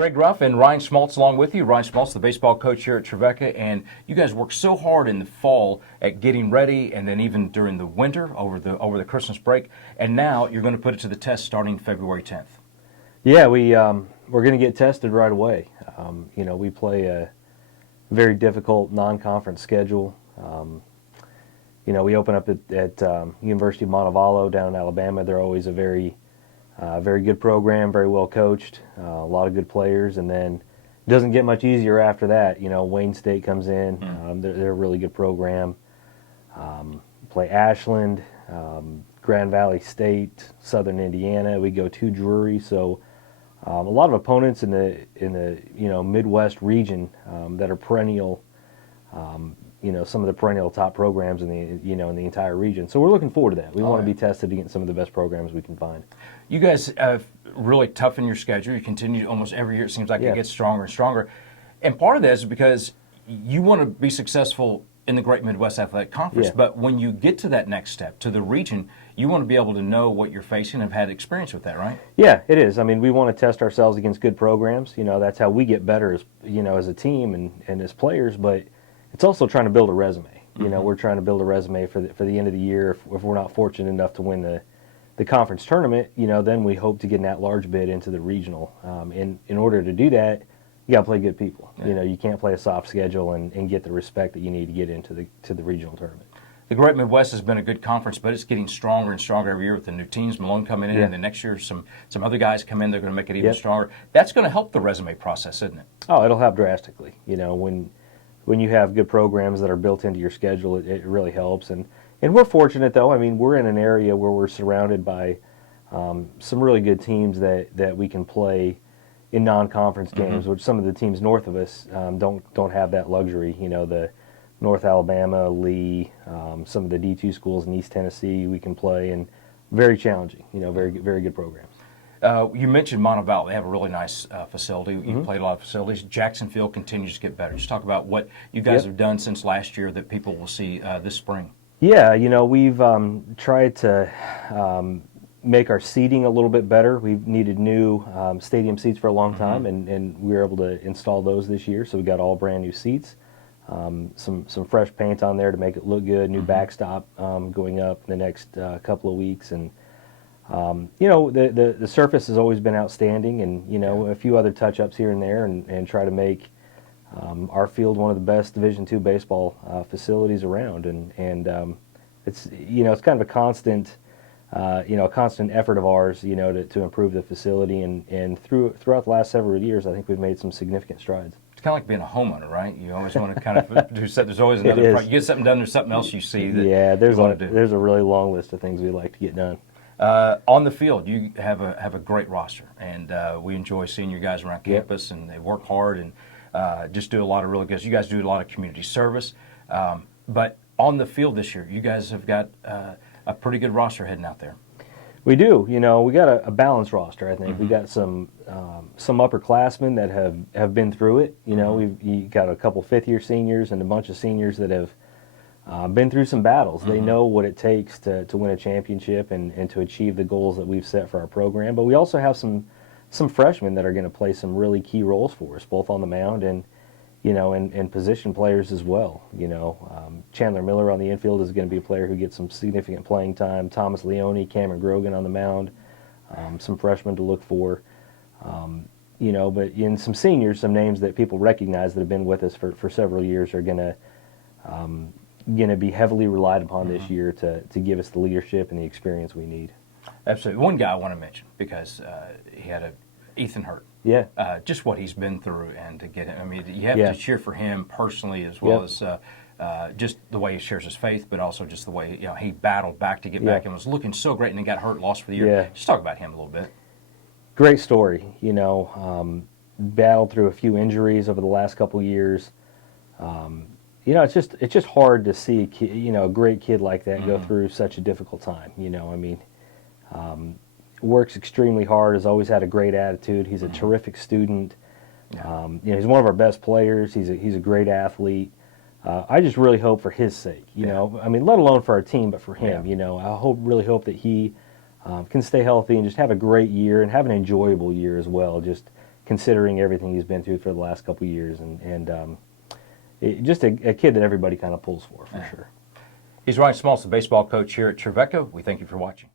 Greg Ruff and Ryan Schmalz along with you. Ryan Schmalz, the baseball coach here at Trevecca, and you guys work so hard in the fall at getting ready, and then even during the winter over the Christmas break, and now you're going to put it to the test starting February 10th. Yeah, we're going to get tested right away. We play a very difficult non-conference schedule. We open up at University of Montevallo down in Alabama. They're always a very good program, very well coached, a lot of good players, and then it doesn't get much easier after that. Wayne State comes in. They're a really good program. Play Ashland, Grand Valley State, Southern Indiana. We go to Drury, so a lot of opponents in the Midwest region that are perennial. Some of the perennial top programs in the entire region. So we're looking forward to that. We want to be tested against some of the best programs we can find. You guys have really toughened your schedule. You continue almost every year. It seems like it gets stronger and stronger. And part of that is because you want to be successful in the Great Midwest Athletic Conference. Yeah. But when you get to that next step, to the region, you want to be able to know what you're facing and have had experience with that, right? Yeah, it is. I mean, we want to test ourselves against good programs. That's how we get better as a team and as players. But it's also trying to build a resume. We're trying to build a resume for the end of the year. If we're not fortunate enough to win the conference tournament, then we hope to get an at-large bid into the regional. In order to do that, you got to play good people. Yeah. You can't play a soft schedule and get the respect that you need to get into the regional tournament. The Great Midwest has been a good conference, but it's getting stronger and stronger every year with the new teams. Malone coming in, and then next year some other guys come in. They're going to make it even stronger. That's going to help the resume process, isn't it? Oh, it'll help drastically. When you have good programs that are built into your schedule, it really helps. And we're fortunate, though. I mean, we're in an area where we're surrounded by some really good teams that we can play in non-conference games, which some of the teams north of us don't have that luxury. The North Alabama, Lee, some of the D2 schools in East Tennessee we can play, and very challenging. Very good programs. You mentioned Montevallo. They have a really nice facility. You played a lot of facilities. Jacksonville continues to get better. Just talk about what you guys have done since last year that people will see this spring. Yeah, we've tried to make our seating a little bit better. We've needed new stadium seats for a long time, and we were able to install those this year. So we got all brand new seats, some fresh paint on there to make it look good. New backstop going up in the next couple of weeks, and the surface has always been outstanding, and a few other touch-ups here and there, and try to make our field one of the best Division II baseball facilities around, and it's kind of a constant effort of ours, to improve the facility, and throughout the last several years, I think we've made some significant strides. It's kind of like being a homeowner, right? You always want to kind of do something. There's always another project. You get something done, there's something else you see that there's you want to do. There's a really long list of things we'd like to get done. On the field, you have a great roster, and we enjoy seeing you guys around campus, and they work hard and just do a lot of really good. You guys do a lot of community service, but on the field this year, you guys have got a pretty good roster heading out there. We do. We got a balanced roster. I think we got some upperclassmen that have been through it. We've got a couple fifth-year seniors and a bunch of seniors that have been through some battles. They know what it takes to win a championship and to achieve the goals that we've set for our program. But we also have some freshmen that are going to play some really key roles for us, both on the mound and position players as well. Chandler Miller on the infield is going to be a player who gets some significant playing time. Thomas Leone, Cameron Grogan on the mound, some freshmen to look for. But in some seniors, some names that people recognize that have been with us for several years are going to be heavily relied upon this year to give us the leadership and the experience we need. Absolutely. One guy I want to mention because he had Ethan Hurt. Yeah. Just what he's been through, and to get him. I mean, you have to cheer for him personally as well as just the way he shares his faith, but also just the way he battled back to get back and was looking so great, and then got hurt, lost for the year. Yeah. Just talk about him a little bit. Great story. Battled through a few injuries over the last couple of years. It's just hard to see a great kid like that go through such a difficult time. Works extremely hard, has always had a great attitude. He's a terrific student. He's one of our best players. He's a great athlete. I just really hope for his sake, let alone for our team, but for him, I really hope that he can stay healthy and just have a great year and have an enjoyable year as well. Just considering everything he's been through for the last couple of years, and just a kid that everybody kind of pulls for sure. He's Ryan Schmalz, the baseball coach here at Trevecca. We thank you for watching.